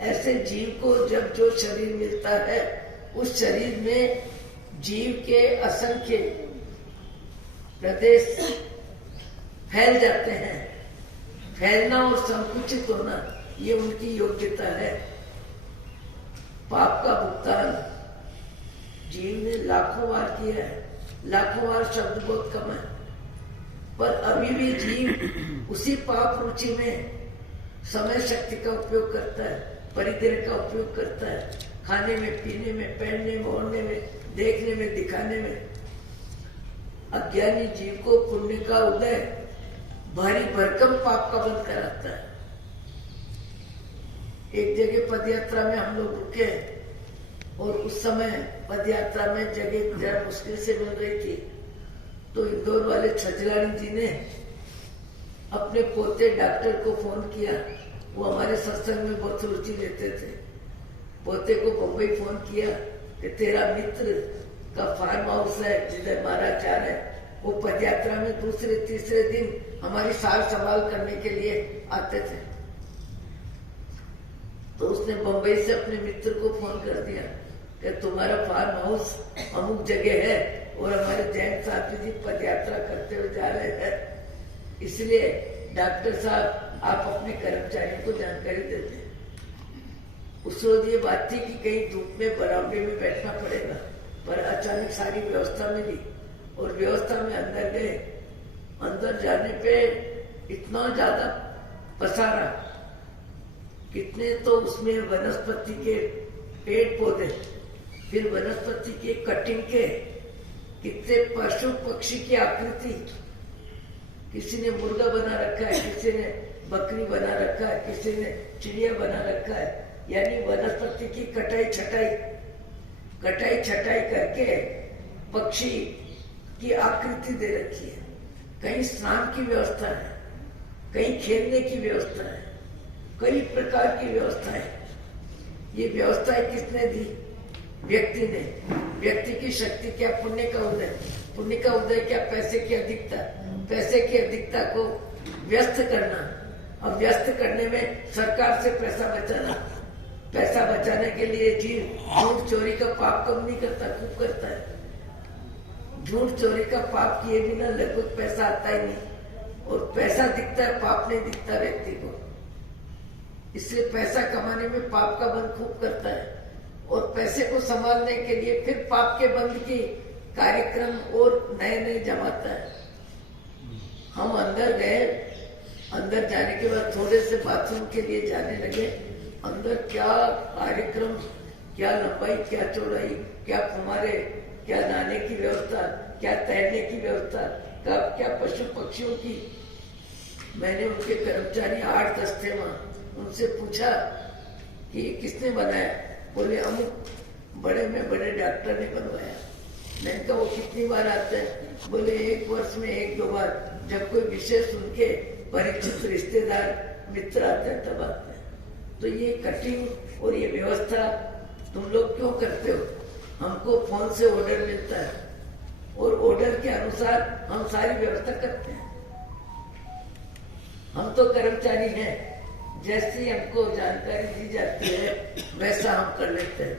ऐसे जीव को जब जो शरीर मिलता है, उस शरीर में जीव के असंख्य प्रदेश फैल जाते हैं। फैलना और संकुचित होना ये उनकी योग्यता है। पाप का भुगतान जीव ने लाखों बार किया है। लाखों बार शब्द बहुत कम है, पर अभी भी जीव उसी पाप रुचि में समय शक्ति का उपयोग करता है, परिग्रह का उपयोग करता है, खाने में, पीने में, पहनने में, ओढ़ने में, देखने में, दिखाने में। अज्ञानी जीव को पुण्य का उदय भारी भरकम पाप का बंध कराता है। एक जगह पदयात्रा में हम लोग रुके और उस समय पदयात्रा में जगह जरा मुश्किल से मिल रही थी, तो इंदौर वाले छजलानी जी ने अपने पोते डॉक्टर को फोन किया। वो हमारे सत्संग में बहुत रुचि लेते थे। पोते को बम्बई फोन किया कि तेरा मित्र का फार्म हाउस है जिधर महाराज जा रहे हैं, वो पदयात्रा में दूसरे तीसरे दिन हमारी सार संभाल करने के लिए आते थे। तो उसने बम्बई से अपने मित्र को फोन कर दिया कि तुम्हारा फार्म हाउस अमुक जगह है और हमारे जैन साथी जी पदयात्रा करते हुए जा रहे हैं, इसलिए डॉक्टर साहब आप अपने कर्मचारियों को जानकारी दे दें। उस रोज ये बात थी कि कहीं धूप में बरामदे में बैठना पड़ेगा, पर अचानक सारी व्यवस्था मिली और व्यवस्था में अंदर गए। अंदर जाने पे इतना ज्यादा पसारा, कितने तो उसमें वनस्पति के पेड़ पौधे, फिर वनस्पति के कटिंग के, कितने पशु पक्षी की आकृति। किसी ने मुर्गा बना रखा है, किसी ने बकरी बना रखा है, किसी ने चिड़िया बना रखा है। यानी वनस्पति की कटाई छटाई करके पक्षी की आकृति दे रखी है। कहीं स्नान की व्यवस्था है, कहीं खेलने की व्यवस्था है, कई प्रकार की व्यवस्था है। ये व्यवस्थाएं किसने दी? व्यक्ति ने। व्यक्ति की शक्ति क्या? पुण्य का उदय। पुण्य का उदय क्या? पैसे की अधिकता। पैसे की अधिकता को व्यस्त करना। अब व्यस्त करने में सरकार से पैसा बचाना। पैसा बचाने के लिए जीव झूठ चोरी का पाप कम नहीं करता, खूब करता है। झूठ चोरी का पाप किए बिना लगभग पैसा आता ही नहीं, और पैसा दिखता है, पाप नहीं दिखता व्यक्ति को। इसलिए पैसा कमाने में पाप का बंध खूब करता है, और पैसे को संभालने के लिए फिर पाप के बंध की कार्यक्रम और नए नए जमाता है। हम अंदर गए, अंदर जाने के बाद थोड़े से बाथरूम के लिए जाने लगे। अंदर क्या कार्यक्रम, क्या लंबाई, क्या चौड़ाई, क्या फुमारे, क्या नहाने की व्यवस्था, क्या तैरने की व्यवस्था, क्या पशु पक्षियों की। मैंने उनके कर्मचारी 8-10 थे वहां, उनसे पूछा कि किसने बनाया? बोले अमुक बड़े में बड़े डॉक्टर ने बनवाया। मैंने कहा वो कितनी बार आते हैं? बोले 1 वर्ष में 1-2 बार, जब कोई विशेष उनके परिचित रिश्तेदार मित्र आते हैं तब आते हैं। तो ये कटिंग और ये व्यवस्था तुम लोग क्यों करते हो? हमको फोन से ऑर्डर मिलता है और ऑर्डर के अनुसार हम सारी व्यवस्था करते हैं। हम तो कर्मचारी हैं, जैसी हमको जानकारी दी जाती है वैसा हम कर लेते हैं।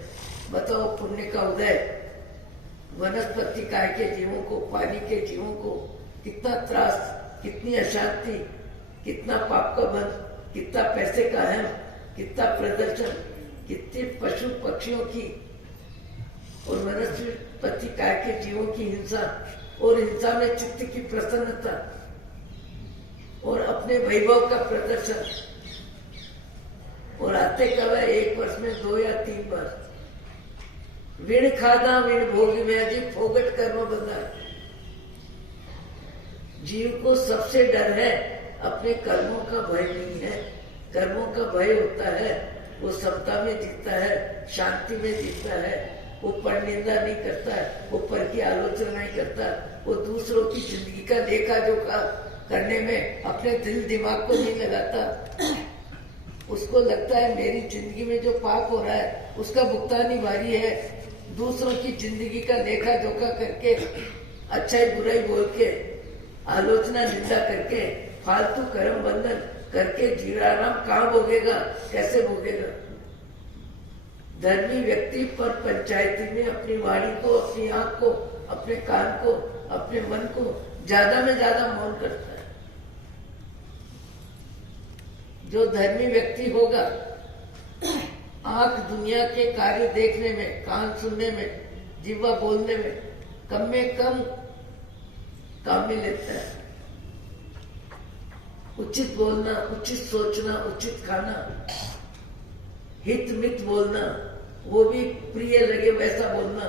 बताओ, पुण्य का उदय वनस्पति काय के जीवों को, पानी के जीवों को कितना त्रास, कितनी अशांति, कितना पाप का बंध, कितना पैसे का अहम, कितना प्रदर्शन, कितने पशु पक्षियों की और वनस्पति काय के जीवों की हिंसा, और हिंसा में चित्त की प्रसन्नता और अपने वैभव का प्रदर्शन। और आते कब है? 1 वर्ष में 2 या 3 बार। विण खादा विण भोगी में जी फोगट कर्म बंधा। जीव को सबसे डर है, अपने कर्मों का भय नहीं है। कर्मों का भय होता है, वो समता में जीता है, शांति में जीता है, वो परनिंदा नहीं करता है, वो पर की आलोचना नहीं करता, वो दूसरों की जिंदगी का देखा जोखा करने में अपने दिल दिमाग को नहीं लगाता। उसको लगता है मेरी जिंदगी में जो पाप हो रहा है उसका भुगतान ही भारी है। दूसरों की जिंदगी का देखा जोखा करके, अच्छाई बुराई बोल के, आलोचना निंदा करके, फालतू कर्म बंधन करके जीराराम कहाँ भोगेगा, कैसे भोगेगा? धर्मी व्यक्ति पर पंचायती में अपनी वाणी को, अपनी आंख को, अपने कान को, अपने मन को ज्यादा में ज्यादा मौन करता है। जो धर्मी व्यक्ति होगा, आंख दुनिया के कार्य देखने में, कान सुनने में, जिह्वा बोलने में कम काम में लेता है। उचित बोलना, उचित सोचना, उचित खाना, हित मित बोलना, वो भी प्रिय लगे वैसा बोलना,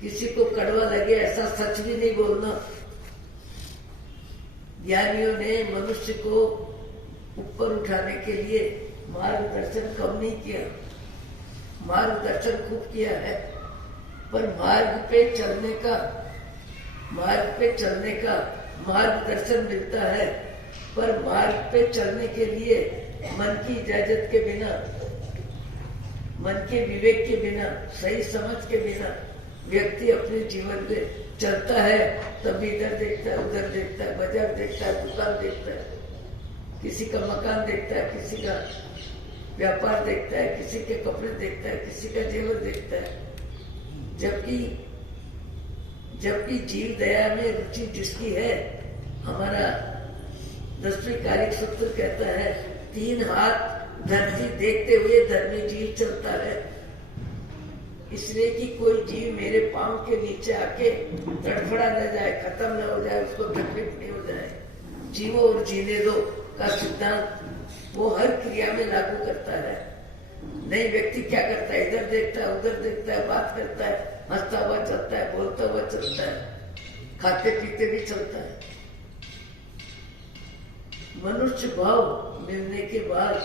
किसी को कड़वा लगे ऐसा सच भी नहीं बोलना। ज्ञानियों ने मनुष्य को ऊपर उठाने के लिए मार्गदर्शन कम नहीं किया, मार्गदर्शन खूब किया है, पर मार्ग पे चलने का मार्गदर्शन मिलता है, पर मार्ग पे चलने के लिए मन की इजाजत के बिना, मन के विवेक के बिना, सही समझ के बिना व्यक्ति अपने जीवन में चलता है, तभी इधर देखता है, उधर देखता है, बाजार देखता है, दुकान देखता है, किसी का मकान देखता है, किसी का व्यापार देखता है, किसी के कपड़े देखता है, किसी का जेवर देखता है। जबकि जीव दया में रुचि जिसकी है, हमारा 10वीं कारिक सूत्र कहता है, 3 हाथ धरती देखते हुए धर्मी जीव चलता है। इसलिए कि कोई जीव मेरे पांव के नीचे आके तड़फड़ा न जाए, खत्म न हो जाए, उसको तकलीफ नहीं हो जाए। जीवो और जीने दो का सिद्धांत वो हर क्रिया में लागू करता है। नहीं, व्यक्ति क्या करता है, इधर देखता है, उधर देखता है, बात करता है, हंसता हुआ चलता है, बोलता हुआ चलता है, खाते पीते भी चलता है। मनुष्य भाव मिलने के बाद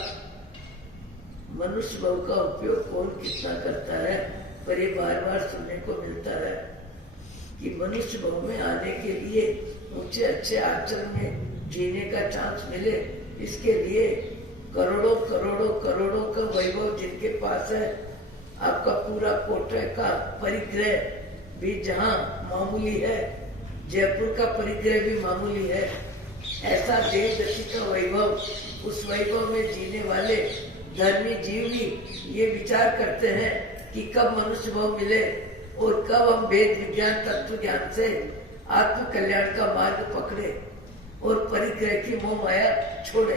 मनुष्य भाव का उपयोग कौन कितना करता है, पर ये बार बार सुनने को मिलता है कि मनुष्य भाव में आने के लिए ऊंचे अच्छे आचरण में जीने का चांस मिले, इसके लिए करोड़ों करोड़ों करोड़ों का वैभव जिनके पास है, आपका पूरा कोटे का परिग्रह भी जहाँ मामूली है, जयपुर का परिग्रह भी मामूली है, ऐसा देवदत्ती का वैभव, उस वैभव में जीने वाले धर्मी जीव भी ये विचार करते हैं कि कब मनुष्य भाव मिले और कब हम वेद विज्ञान तत्व ज्ञान से आत्म कल्याण का मार्ग पकड़े और परिग्रह की मोह माया छोड़े।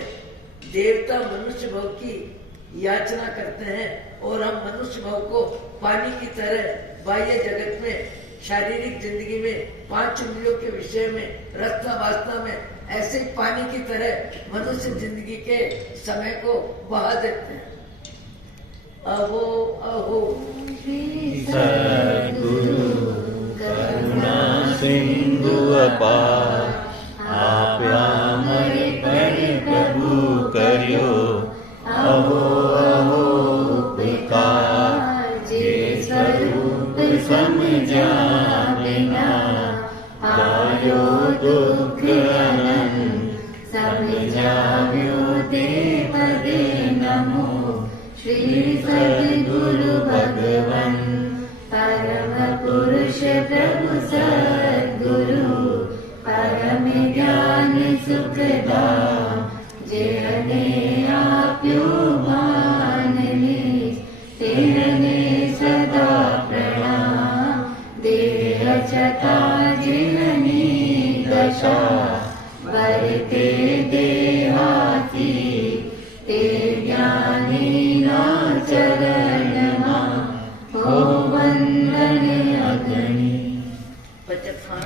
देवता मनुष्य भाव की याचना करते हैं और हम मनुष्य भाव को पानी की तरह बाह्य जगत में, शारीरिक जिंदगी में, 5 इंद्रियों के विषय में, रसना वासना में, ऐसे पानी की तरह मनुष्य जिंदगी के समय को बहा देते हैं। अहो अहो सद्गुरु करुणा सिंधु अपार, आप हमारे पर प्रभु करियो, अहो अहो उपकार, जे स्वरूप समझा बिना, आयो दुख अनंत, समझाव्यो ते पदे नमो। श्री सद्गुरु भगवन परम पुरुष प्रभु सद्गुरु, परम ज्ञान सुखदाम, जेने आप्यो मान लीज, तेने सदा प्रणाम। देह छता जिननी दशा, वरते देहाती, ते ज्ञानी ना चरण